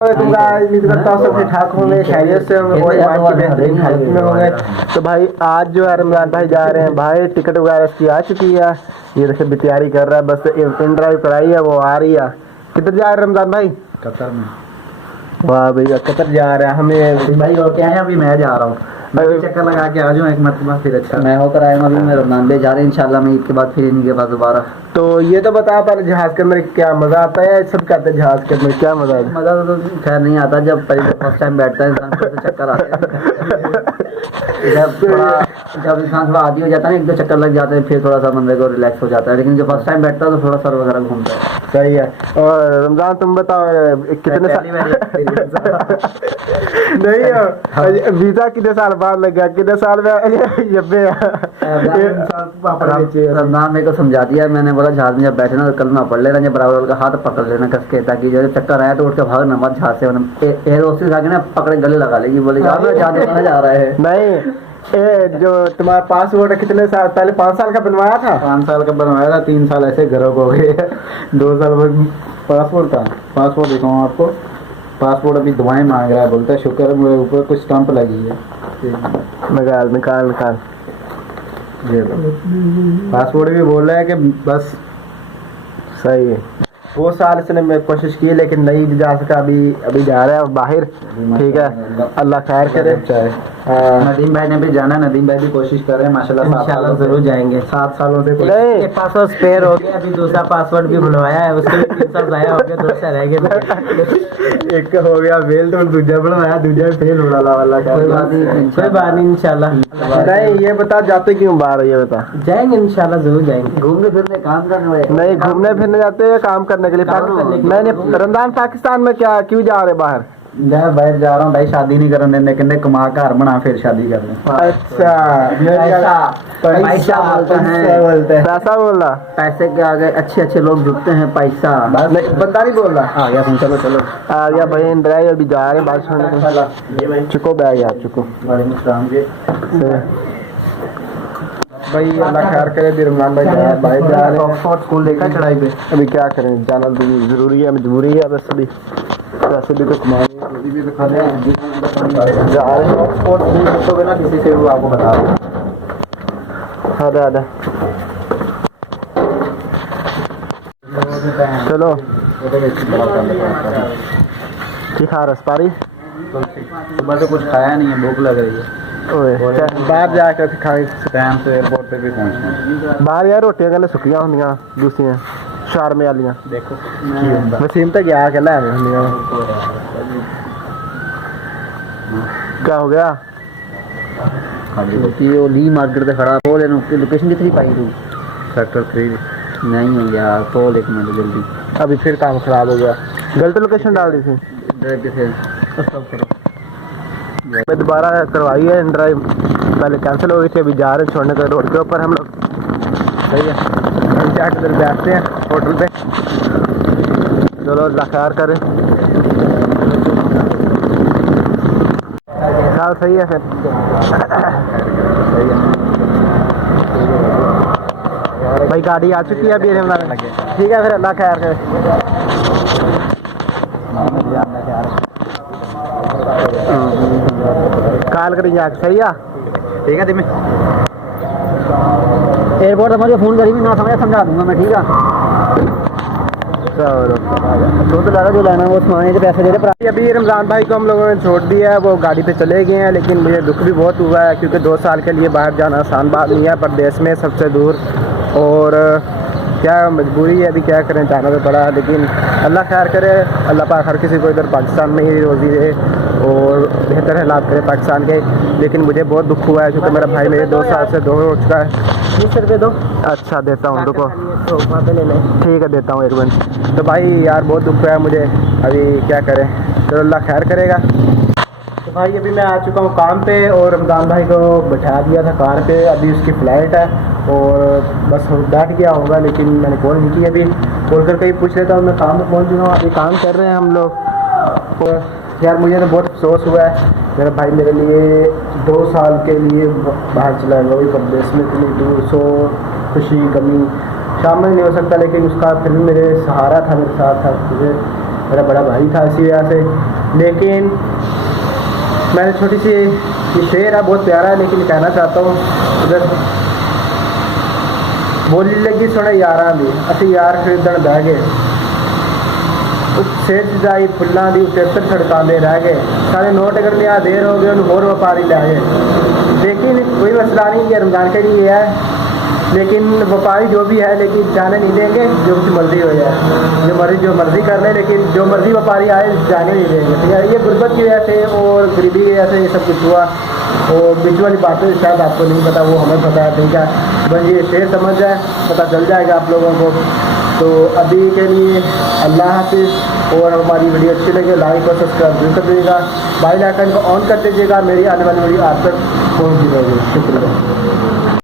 उम्मीद करता हूँ सब ठीक ठाक होंगे, खैरियत से होंगे, कोई ईमान की बेहतरीन हालत में होंगे। तो भाई आज जो है रमजान भाई जा रहे हैं भाई, टिकट वगैरह इसकी आ चुकी है, ये देखिए भी तैयारी कर रहा है, बस इन ड्राइव कराई है, वो आ रही है। किधर जा रहे हैं रमजान भाई? कतर में। वाह भैया कतर जा रहा है हमें भाई और क्या है, अभी मैं जा रहा हूँ, मैं भी चक्कर लगा के आ जाऊँ एक मरतबा, फिर अच्छा मैं होकर आया अभी मैं रमजान भाई जा रहे हैं इंशाल्लाह, मैं ईद के बाद फिर इन्हीं के पास दोबारा। तो ये तो बता पर जहाज के अंदर क्या मजा आता है? सब कहते हैं जहाज के अंदर क्या मजा आता है? मज़ा तो खैर नहीं आता, जब पहले फर्स्ट टाइम बैठता है इंसान को तो चक्कर आते हैं। जब इंसान थोड़ा आदी हो जाता है ना, एक दो चक्कर लग जाते हैं, फिर थोड़ा सा बंदे को रिलैक्स हो जाता है, लेकिन जब फर्स्ट टाइम बैठता है तो थोड़ा सर वगैरह घूमता है। सही है। और रमजान तुम बताओ कितने साल नहीं वीजा कितने साल बाद लग गया, कितने साल में रमजान मेरे को समझा दिया, मैंने बोला जहाज में जब बैठे ना तो कलमा पढ़ लेना, जब बराबर का हाथ पकड़ लेना कस के, ताकि जब चक्कर आया तो उठ के भागना मत जहाज से, एयर होस्टेस आके ना पकड़े गले लगा लेगी, बोले जहाज जा रहा है। नहीं जो तुम्हारा पासपोर्ट है कितने साल पहले? 5 साल का बनवाया था? 5 साल का बनवाया था, 3 साल ऐसे घरों को हो गए, 2 साल बाद पासपोर्ट था। पासपोर्ट दिखाऊँ आपको? पासपोर्ट अभी दुआएं मांग रहा है, बोलता है शुक्र है मेरे ऊपर कुछ स्टंप लगी है। निकाल निकाल निकाल, ये पासपोर्ट भी बोल रहा है कि बस सही है। वो साल से मैं कोशिश की लेकिन नहीं जा सका, अभी जा रहा है बाहर। ठीक है, अल्लाह खैर करे। नदीम भाई ने भी जाना, नदीम भाई भी कोशिश कर रहे हैं माशाल्लाह, इंशाल्लाह जरूर जाएंगे। 7 सालों से पासवर्ड स्पेयर हो गया, अभी दूसरा पासवर्ड भी बनवाया है, उसके 3 साल जाया हो गया, 2 साल रह गए। एक हो गया फेल तो दूसरा बनवाया, दूसरा फेल हो रहा वाला। कोई बात नहीं इंशाल्लाह। नहीं ये बता जाते क्यों बाहर, ये बता? जाएंगे इंशाल्लाह जरूर जाएंगे, घूमने फिरने काम करने। नहीं घूमने फिरने जाते हैं, काम करने के लिए। मैंने रमजान पाकिस्तान में क्या क्यों जा रहे बाहर? मैं बाहर जा रहा हूँ भाई, शादी नहीं करने देने, कहने कमा घर बना फिर शादी कर लें। अच्छा पैसा बोलते हैं, पैसा बोल रहा? पैसे के आगे अच्छे अच्छे लोग झुकते हैं, पैसा बंदा नहीं बोल रहा। आ गया फोन, चलो चलो आ गया भाई, ड्राइवर भी जा रहे हैं बात सुनने। चुको बैग यार चुको भाई, अल्लाह खैर करे। भी रमजान भाई जा रहे हैं, स्कूल देखा चढ़ाई पे, अभी क्या करें, जाना भी जरूरी है, मजबूरी है बस। अभी वैसे भी तो कमाने भी तो खाने जा रहे हैं। ऑक्सफोर्ड स्कूल ना किसी से वो आपको बता दूँ। आधा आधा चलो ठीक है। रसपारी सुबह से कुछ खाया नहीं है, भूख लग रही है। बाहर जाकर खाए टाइम से एयरपोर्ट पे भी पहुंचना। बाहर यार रोटियां कहने सुखियां होंदियां दूसरियां शारमे वालियां। देखो वसीम तक गया के लैने होंदियां। क्या हो गया? वो ली मार्केट पे खड़ा हो, लोकेशन कितनी पाई तू? सेक्टर 3 नहीं हो गया तो, एक मिनट जल्दी, अभी फिर काम खराब हो गया, गलत लोकेशन डाल दी थी। मैं दोबारा करवाई है ड्राइव, पहले कैंसिल हो गई थी, अभी जा रहे हैं छोड़ने के रोड के ऊपर हम लोग। सही है, हम जाकर इधर बैठते हैं होटल पे। चलो अल्लाह खैर करे। हाँ सही है फिर, सही है भाई। गाड़ी आ चुकी है अभी, ठीक है फिर, अल्लाह खैर करे। काल करी जा, सही है ठीक है। दिमे एयरपोर्ट मुझे फोन करी, ना समझा दूंगा मैं, ठीक है। तो लगा जो लाना वो सामान के पैसे दे रहे। अभी रमजान भाई को हम लोगों ने छोड़ दिया है, वो गाड़ी पे चले गए हैं, लेकिन मुझे दुख भी बहुत हुआ है क्योंकि 2 साल के लिए बाहर जाना आसान बात नहीं है, परदेश में सबसे दूर। और क्या मजबूरी है, अभी क्या करें, जाना तो पड़ा। लेकिन अल्लाह खैर करे, अल्लाह पाक हर किसी को इधर पाकिस्तान में ही रोज़ी दे और बेहतर हालात करे पाकिस्तान के। लेकिन मुझे बहुत दुख हुआ है क्योंकि मेरा भाई मेरे 2 साल से दूर हो चुका है। 20 रुपये दो। अच्छा देता हूँ, रुको ठीक है देता हूँ 1 मिनट। तो भाई यार बहुत दुख हुआ है मुझे, अभी क्या करें, तो अल्लाह खैर करेगा। तो भाई अभी मैं आ चुका हूँ काम पे और रमजान भाई को बैठा दिया था कार पे, अभी उसकी फ़्लाइट है और बस बैठ गया होगा, लेकिन मैंने कॉल नहीं की। अभी कॉल करके ही पूछ लेता हूँ, मैं काम में पहुँच चुका हूँ, अभी काम कर रहे हैं हम लोग। और यार मुझे तो बहुत अफसोस हुआ है, मेरा भाई मेरे लिए 2 साल के लिए बाहर चला गया, वही परदेश में इतनी दूर। सो खुशी कमी शामिल नहीं हो सकता, लेकिन उसका फिर भी मेरे सहारा था, मेरे साथ था। मुझे मेरा बड़ा भाई था इसी वजह से। लेकिन मैंने छोटी सी ये शेर है, बहुत प्यारा है, लेकिन कहना चाहता हूँ उधर बोली लगी सुने यारां दी, असी यार खरीदण बह गए, सिर सजाई फुल्लां दी उत्ते छड़कांदे रह गए, सारे नोट अगर लिया देर हो गए उन्हें होर व्यापारी लै गए। लेकिन कोई मसला नहीं, ये रमज़ान के लिए है, लेकिन व्यापारी जो भी है लेकिन जाने नहीं देंगे, जो कुछ मर्जी हो जाए, जो मर्जी कर ले, लेकिन जो मर्जी व्यापारी आए जाने नहीं देंगे। ठीक है, ये गुर्बत की वजह से और गरीबी की वजह से ये सब कुछ हुआ। और बीच वाली बातें शायद आपको नहीं पता, वो हमें पता है। ठीक है, बस ये शेर समझ जाए, पता चल जाएगा आप लोगों को। तो अभी के लिए अल्लाह हाफिज़। और हमारी वीडियो अच्छी लगे लाइक और सब्सक्राइब जरूर कर दीजिएगा, बेल आइकन को ऑन कर दीजिएगा, मेरी आने वाली वीडियो आप तक पहुँच जाएगी। शुक्रिया।